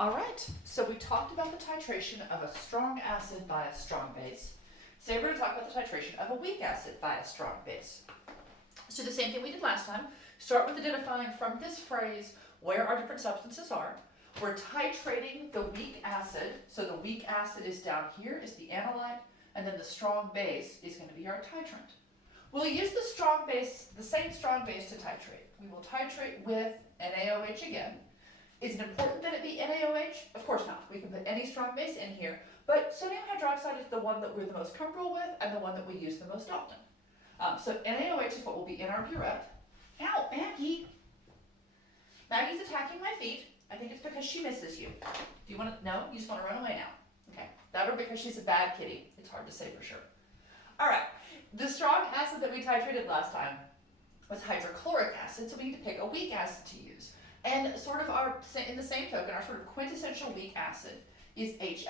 All right, so we talked about the titration of a strong acid by a strong base. Today we're going to talk about the titration of a weak acid by a strong base. So the same thing we did last time. Start with identifying from this phrase where our different substances are. We're titrating the weak acid, so the weak acid is down here, is the analyte, and then the strong base is going to be our titrant. We'll use the strong base, the same strong base to titrate. We will titrate with NaOH again. Is it important that it be NaOH? Of course not. We can put any strong base in here, but sodium hydroxide is the one that we're the most comfortable with and the one that we use the most often. So NaOH is what will be in our burette. Ow, Maggie! Maggie's attacking my feet. I think it's because she misses you. Do you want to? No? You just want to run away now? Okay. That or because she's a bad kitty. It's hard to say for sure. All right. The strong acid that we titrated last time was hydrochloric acid, so we need to pick a weak acid to use. And sort of in the same token, our sort of quintessential weak acid is HF.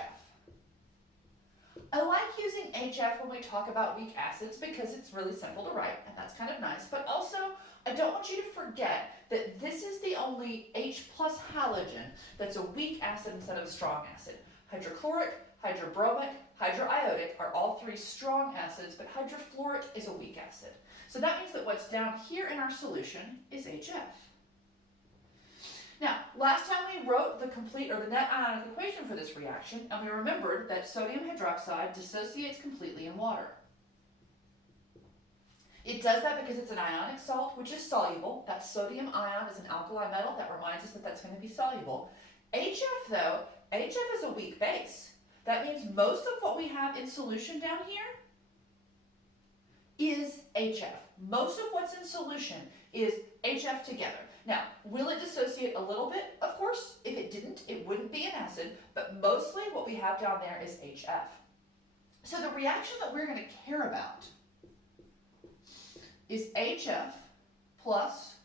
I like using HF when we talk about weak acids because it's really simple to write, and that's kind of nice. But also, I don't want you to forget that this is the only H plus halogen that's a weak acid instead of a strong acid. Hydrochloric, hydrobromic, hydroiodic are all three strong acids, but hydrofluoric is a weak acid. So that means that what's down here in our solution is HF. Now, last time we wrote the complete or the net ionic equation for this reaction, and we remembered that sodium hydroxide dissociates completely in water. It does that because it's an ionic salt, which is soluble. That sodium ion is an alkali metal. That reminds us that that's going to be soluble. HF, though, HF is a weak base. That means most of what we have in solution down here is HF. Most of what's in solution is HF together. Now, will it dissociate a little bit? Of course. If it didn't, it wouldn't be an acid, but mostly what we have down there is HF. So the reaction that we're going to care about is HF plus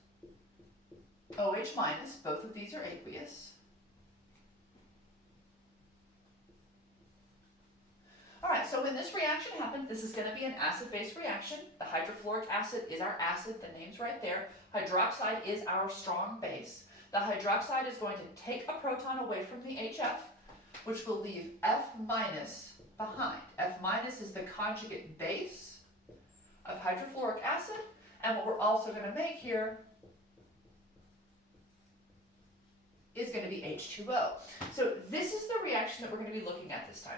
OH minus. Both of these are aqueous. All right, so when this reaction happens, this is going to be an acid-base reaction. The hydrofluoric acid is our acid, the name's right there. Hydroxide is our strong base. The hydroxide is going to take a proton away from the HF, which will leave F minus behind. F minus is the conjugate base of hydrofluoric acid, and what we're also going to make here is going to be H2O. So this is the reaction that we're going to be looking at this time.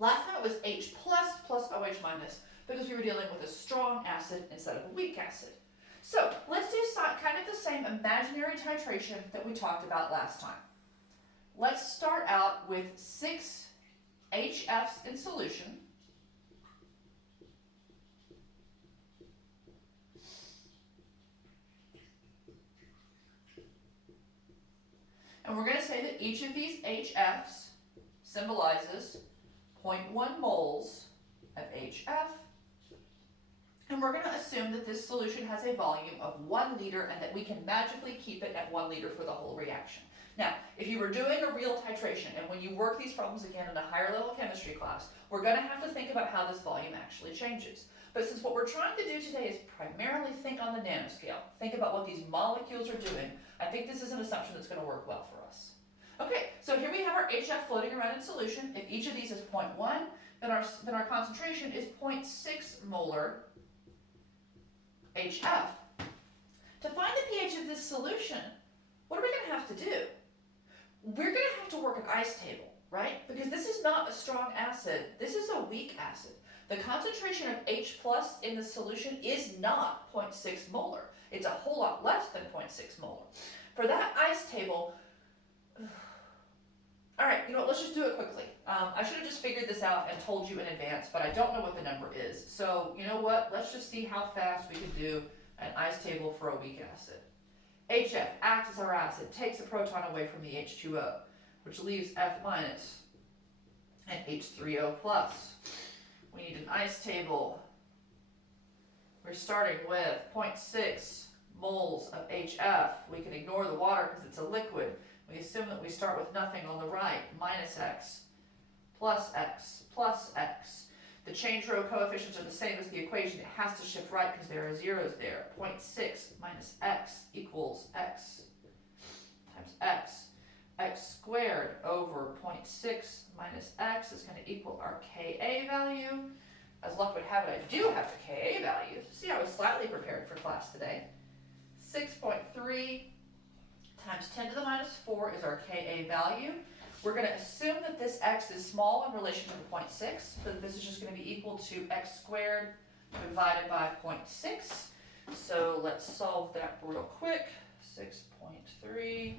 Last time it was H plus OH minus because we were dealing with a strong acid instead of a weak acid. So let's do kind of the same imaginary titration that we talked about last time. Let's start out with 6 HFs in solution. And we're going to say that each of these HFs symbolizes 0.1 moles of HF. And we're going to assume that this solution has a volume of 1 liter and that we can magically keep it at 1 liter for the whole reaction. Now, if you were doing a real titration, and when you work these problems again in a higher level chemistry class, we're going to have to think about how this volume actually changes. But since what we're trying to do today is primarily think on the nanoscale, think about what these molecules are doing, I think this is an assumption that's going to work well for us. Okay, so here we have our HF floating around in solution. If each of these is 0.1, then our concentration is 0.6 molar HF. To find the pH of this solution, what are we going to have to do? We're going to have to work an ice table, right? Because this is not a strong acid. This is a weak acid. The concentration of H plus in the solution is not 0.6 molar. It's a whole lot less than 0.6 molar. For that ice table, all right, you know what, let's just do it quickly. I should have just figured this out and told you in advance, but I don't know what the number is. So, you know what, let's just see how fast we can do an ice table for a weak acid. HF acts as our acid, takes a proton away from the H2O, which leaves F minus and H3O plus. We need an ice table. We're starting with 0.6 moles of HF. We can ignore the water because it's a liquid. We assume that we start with nothing on the right, minus X, plus X, plus X. The change row coefficients are the same as the equation. It has to shift right because there are zeros there. 0.6 minus X equals X times X. X squared squared over 0.6 minus x is going to equal our Ka value. As luck would have it, I do have the Ka value. See, I was slightly prepared for class today. 6.3 times 10 to the minus 4 is our Ka value. We're going to assume that this x is small in relation to the 0.6, so that this is just going to be equal to x squared divided by 0.6. So let's solve that real quick. 6.3.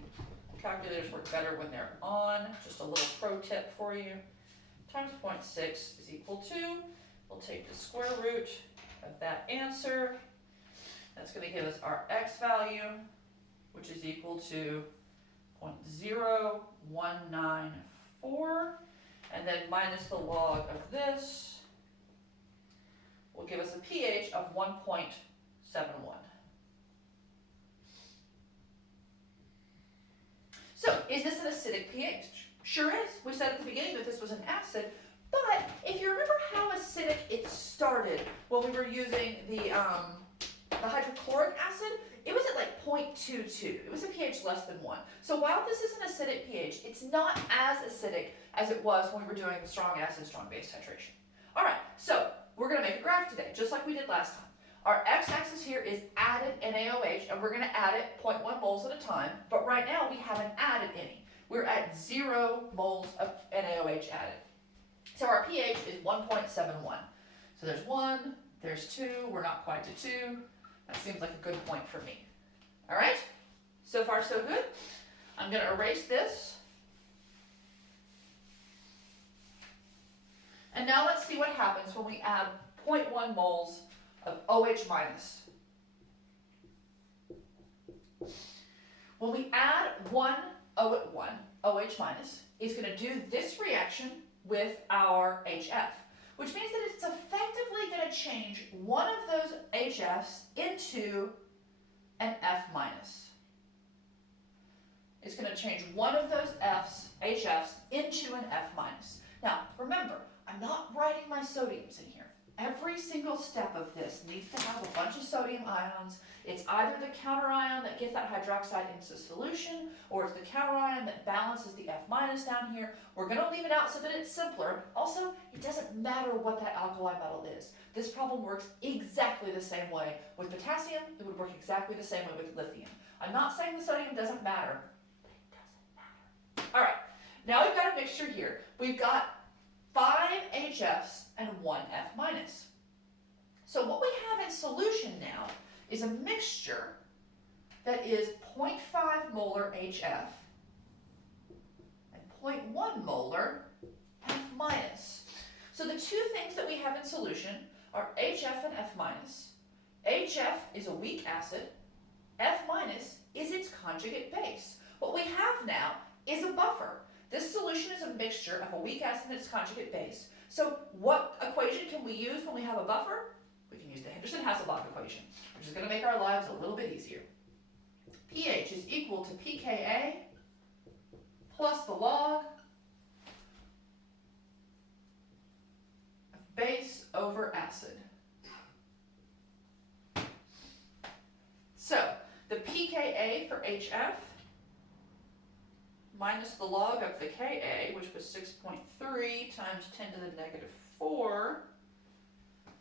Calculators work better when they're on. Just a little pro tip for you. Times 0.6 is equal to, we'll take the square root of that answer. That's going to give us our x value, which is equal to 0.0194. And then minus the log of this will give us a pH of 1.71. So, is this an acidic pH? Sure is. We said at the beginning that this was an acid, but if you remember how acidic it started when we were using the hydrochloric acid, it was at like 0.22. It was a pH less than 1. So while this is an acidic pH, it's not as acidic as it was when we were doing the strong acid, strong base titration. All right, so we're going to make a graph today, just like we did last time. Our x-axis here is added NaOH, and we're going to add it 0.1 moles at a time, but right now we haven't added any. We're at 0 moles of NaOH added. So our pH is 1.71. So there's 1, there's 2, we're not quite to 2. That seems like a good point for me. All right, so far so good. I'm going to erase this. And now let's see what happens when we add 0.1 moles of OH minus. When we add 1 OH minus, it's going to do this reaction with our HF, which means that it's effectively going to change one of those HFs into an F minus. It's going to change one of those HFs into an F minus. Now, remember, I'm not writing my sodiums in here. Every single step of this needs to have a bunch of sodium ions. It's either the counterion that gets that hydroxide into solution, or it's the counterion that balances the F minus down here. We're going to leave it out so that it's simpler. Also, it doesn't matter what that alkali metal is. This problem works exactly the same way with potassium. It would work exactly the same way with lithium. I'm not saying the sodium doesn't matter, but it doesn't matter. All right, now we've got a mixture here. We've got 5 HFs and 1 F minus. So what we have in solution now is a mixture that is 0.5 molar HF and 0.1 molar F minus. So the two things that we have in solution are HF and F minus. HF is a weak acid. F minus is its conjugate base. What we have now is a buffer. This solution is a mixture of a weak acid and its conjugate base. So what equation can we use when we have a buffer? We can use the Henderson-Hasselbalch equation, which is going to make our lives a little bit easier. pH is equal to pKa plus the log of base over acid. So the pKa for HF minus the log of the Ka, which was 6.3 times 10 to the negative 4,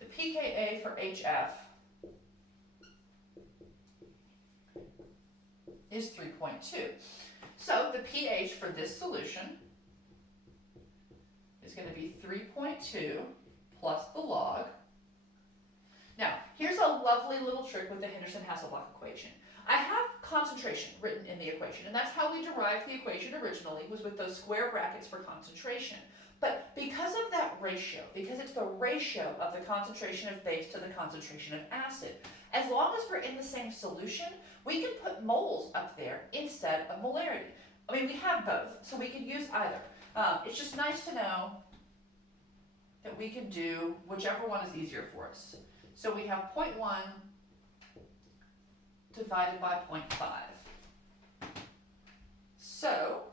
the pKa for HF is 3.2. So the pH for this solution is going to be 3.2 plus the log. Now, here's a lovely little trick with the Henderson-Hasselbalch equation. I have concentration written in the equation, and that's how we derived the equation originally, was with those square brackets for concentration. But because of that ratio, because it's the ratio of the concentration of base to the concentration of acid, as long as we're in the same solution, we can put moles up there instead of molarity. I mean, we have both, so we can use either. It's just nice to know that we can do whichever one is easier for us. So we have 0.1 divided by 0.5. So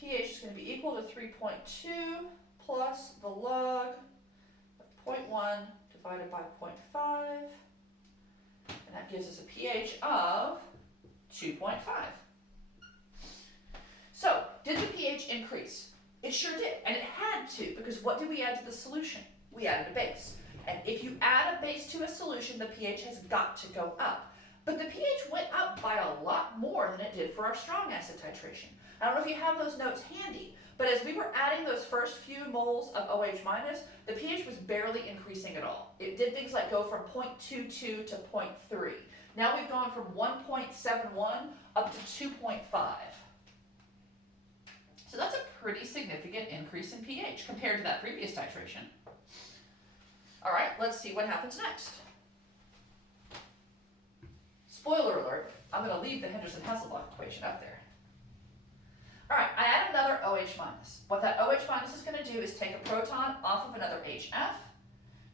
pH is going to be equal to 3.2 plus the log of 0.1 divided by 0.5, and that gives us a pH of 2.5. So increase? It sure did, and it had to, because what did we add to the solution? We added a base. And if you add a base to a solution, the pH has got to go up. But the pH went up by a lot more than it did for our strong acid titration. I don't know if you have those notes handy, but as we were adding those first few moles of OH minus, the pH was barely increasing at all. It did things like go from 0.22 to 0.3. Now we've gone from 1.71 up to 2.5. So that's a pretty significant increase in pH compared to that previous titration. All right, let's see what happens next. Spoiler alert, I'm going to leave the Henderson-Hasselbalch equation up there. All right, I add another OH minus. What that OH minus is going to do is take a proton off of another HF,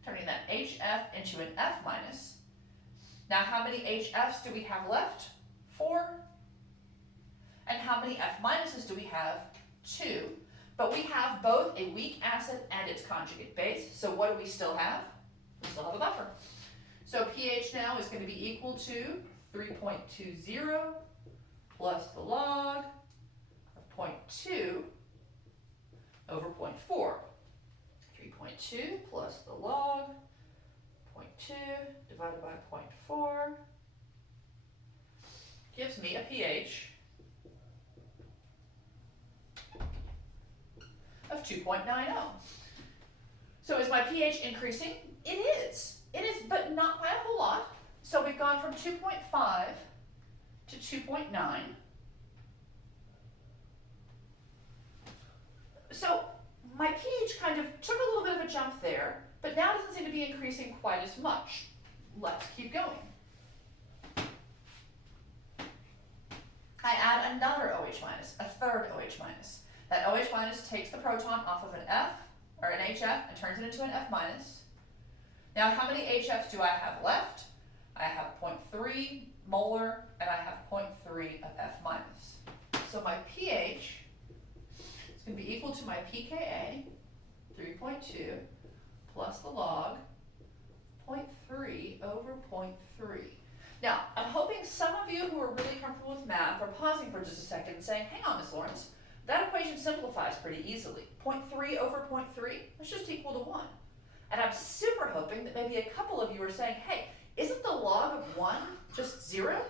turning that HF into an F minus. Now, how many HFs do we have left? 4. And how many F minuses do we have? 2. But we have both a weak acid and its conjugate base, so what do we still have? We still have a buffer. So pH now is going to be equal to 3.20 plus the log of 0.2 over 0.4. 3.2 plus the log 0.2 divided by 0.4 gives me a pH of 2.90. So is my pH increasing? It is. It is, but not by a whole lot. So we've gone from 2.5 to 2.9. So my pH kind of took a little bit of a jump there, but now doesn't seem to be increasing quite as much. Let's keep going. I add another OH minus, a third OH minus. That OH minus takes the proton off of an F, or an HF, and turns it into an F minus. Now, how many HFs do I have left? I have 0.3 molar, and I have 0.3 of F minus. So my pH is going to be equal to my pKa, 3.2, plus the log, 0.3 over 0.3. Now, I'm hoping some of you who are really comfortable with math are pausing for just a second and saying, hang on, Ms. Lawrence, that equation simplifies pretty easily. 0.3 over 0.3, that's just equal to 1. And I'm super hoping that maybe a couple of you are saying, hey, isn't the log of 1 just 0?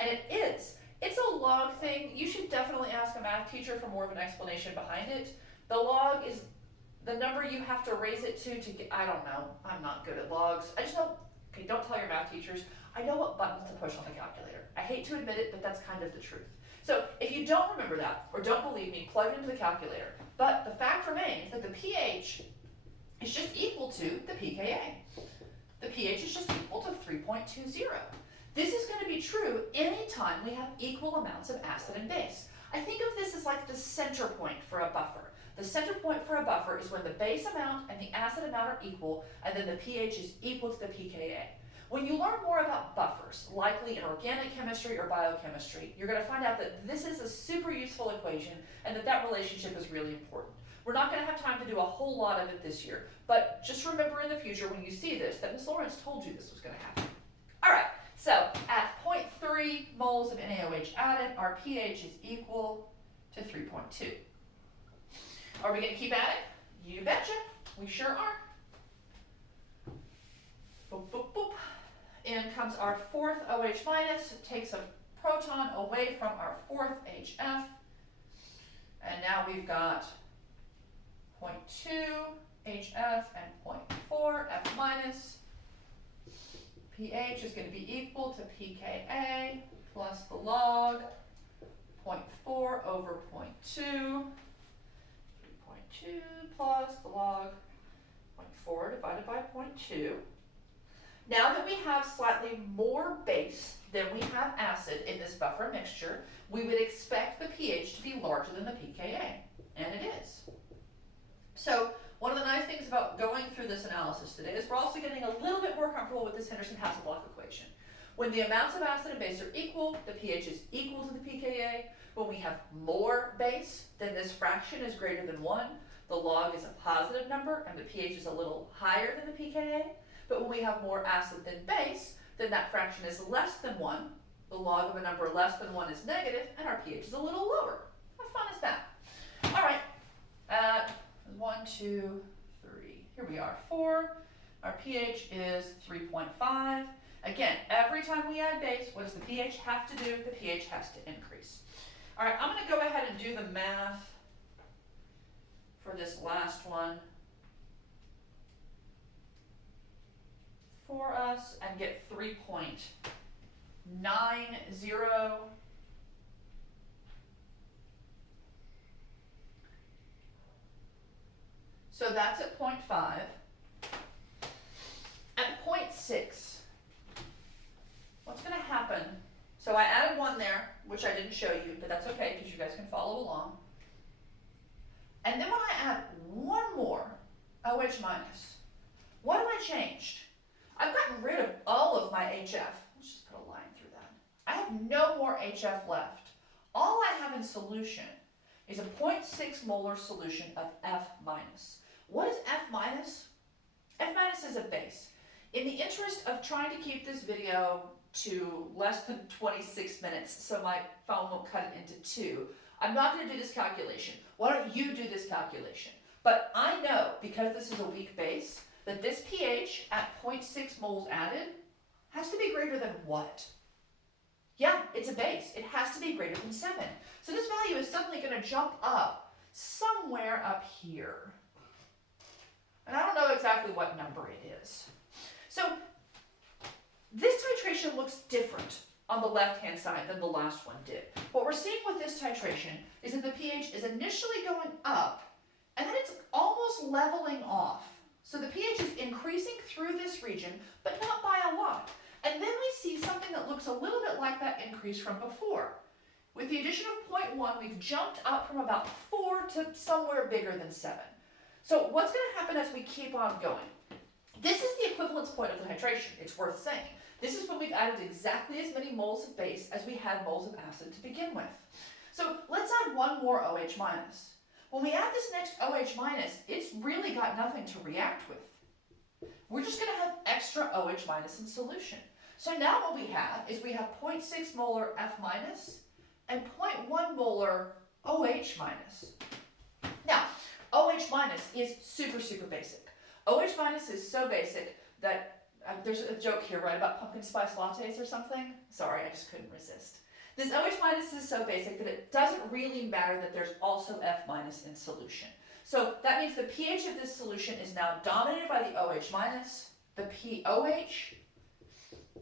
And it is. It's a log thing. You should definitely ask a math teacher for more of an explanation behind it. The log is the number you have to raise it to get, I don't know. I'm not good at logs. I just know, okay, don't tell your math teachers. I know what buttons to push on the calculator. I hate to admit it, but that's kind of the truth. So if you don't remember that, or don't believe me, plug it into the calculator. But the fact remains that the pH is just equal to the pKa. The pH is just equal to 3.20. This is going to be true anytime we have equal amounts of acid and base. I think of this as like the center point for a buffer. The center point for a buffer is when the base amount and the acid amount are equal, and then the pH is equal to the pKa. When you learn more about buffers, likely in organic chemistry or biochemistry, you're going to find out that this is a super useful equation and that relationship is really important. We're not going to have time to do a whole lot of it this year, but just remember in the future when you see this that Ms. Lawrence told you this was going to happen. All right, so at 0.3 moles of NaOH added, our pH is equal to 3.2. Are we going to keep adding? You betcha. We sure are. Boop, boop, boop. In comes our fourth OH minus. It takes a proton away from our fourth HF. And now we've got 0.2 HF and 0.4 F minus. pH is going to be equal to pKa plus the log 0.4 over 0.2. 3.2 plus the log 0.4 divided by 0.2. Now that we have slightly more base than we have acid in this buffer mixture, we would expect the pH to be larger than the pKa, and it is. So one of the nice things about going through this analysis today is we're also getting a little bit more comfortable with this Henderson-Hasselbalch equation. When the amounts of acid and base are equal, the pH is equal to the pKa. When we have more base, then this fraction is greater than 1. The log is a positive number, and the pH is a little higher than the pKa. But when we have more acid than base, then that fraction is less than 1. The log of a number less than 1 is negative, and our pH is a little lower. How fun is that? All right, 2, 3. Here we are, 4. Our pH is 3.5. Again, every time we add base, what does the pH have to do? The pH has to increase. All right, I'm going to go ahead and do the math for this last one for us and get 3.90. So that's at 0.5. At 0.6, what's going to happen? So I added 1 there, which I didn't show you, but that's okay because you guys can follow along. And then when I add 1 more OH minus, what have I changed? I've gotten rid of all of my HF. Let's just put a line through that. I have no more HF left. All I have in solution is a 0.6 molar solution of F minus. What is F minus? F minus is a base. In the interest of trying to keep this video to less than 26 minutes so my phone won't cut it into 2, I'm not going to do this calculation. Why don't you do this calculation? But I know, because this is a weak base, that this pH at 0.6 moles added has to be greater than what? Yeah, it's a base. It has to be greater than 7. So this value is suddenly going to jump up somewhere up here. And I don't know exactly what number it is. So this titration looks different on the left-hand side than the last one did. What we're seeing with this titration is that the pH is initially going up, and then it's almost leveling off. So the pH is increasing through this region, but not by a lot. And then we see something that looks a little bit like that increase from before. With the addition of 0.1, we've jumped up from about 4 to somewhere bigger than 7. So what's going to happen as we keep on going? This is the equivalence point of the titration, it's worth saying. This is when we've added exactly as many moles of base as we had moles of acid to begin with. So let's add 1 more OH minus. When we add this next OH minus, it's really got nothing to react with. We're just going to have extra OH minus in solution. So now what we have is we have 0.6 molar F minus and 0.1 molar OH minus. Now, OH minus is super, super basic. OH minus is so basic that there's a joke here, right, about pumpkin spice lattes or something? Sorry, I just couldn't resist. This OH minus is so basic that it doesn't really matter that there's also F minus in solution. So that means the pH of this solution is now dominated by the OH minus. The pOH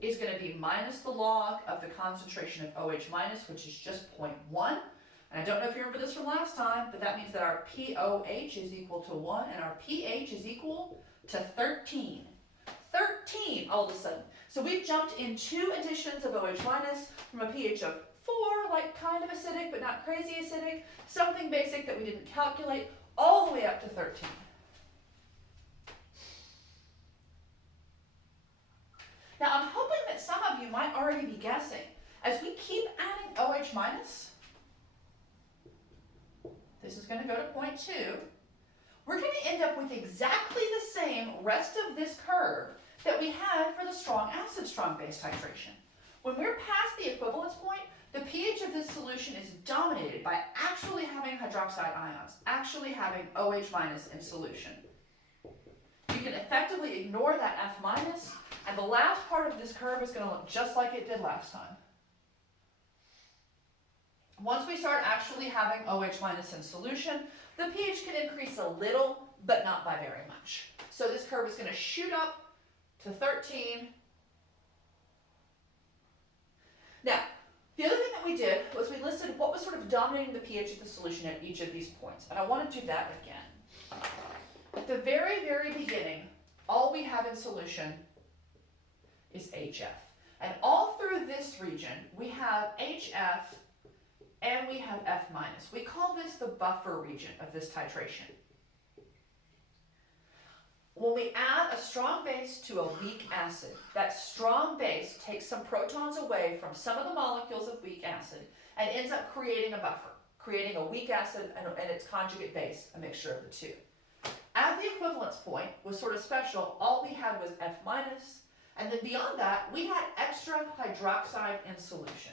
is going to be minus the log of the concentration of OH minus, which is just 0.1. And I don't know if you remember this from last time, but that means that our pOH is equal to 1 and our pH is equal to 13. 13 all of a sudden. So we've jumped in 2 additions of OH minus from a pH of 4, like kind of acidic but not crazy acidic, something basic that we didn't calculate, all the way up to 13. Now I'm hoping that some of you might already be guessing. As we keep adding OH minus, this is going to go to 0.2. We're going to end up with exactly the same rest of this curve that we had for the strong acid, strong base titration. When we're past the equivalence point, the pH of this solution is dominated by actually having hydroxide ions, actually having OH minus in solution. You can effectively ignore that F minus, and the last part of this curve is going to look just like it did last time. Once we start actually having OH minus in solution, the pH can increase a little, but not by very much. So this curve is going to shoot up to 13. Now, the other thing that we did was we listed what was sort of dominating the pH of the solution at each of these points. And I want to do that again. At the very, very beginning, all we have in solution is HF. And all through this region, we have HF and we have F minus. We call this the buffer region of this titration. When we add a strong base to a weak acid, that strong base takes some protons away from some of the molecules of weak acid and ends up creating a buffer, creating a weak acid and its conjugate base, a mixture of the two. At the equivalence point was sort of special. All we had was F minus, and then beyond that, we had extra hydroxide in solution.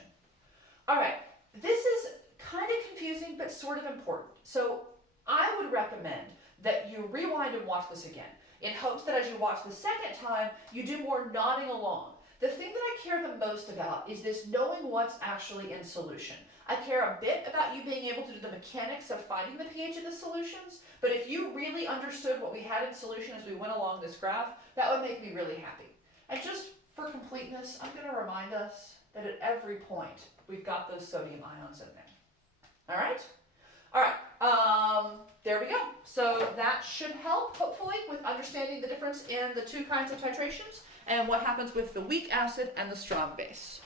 All right, this is kind of confusing, but sort of important. So I would recommend that you rewind and watch this again, in hopes that as you watch the second time, you do more nodding along. The thing that I care the most about is this knowing what's actually in solution. I care a bit about you being able to do the mechanics of finding the pH of the solutions, but if you really understood what we had in solution as we went along this graph, that would make me really happy. And just for completeness, I'm going to remind us that at every point, we've got those sodium ions in there. All right? All right, there we go. So that should help, hopefully, with understanding the difference in the two kinds of titrations and what happens with the weak acid and the strong base.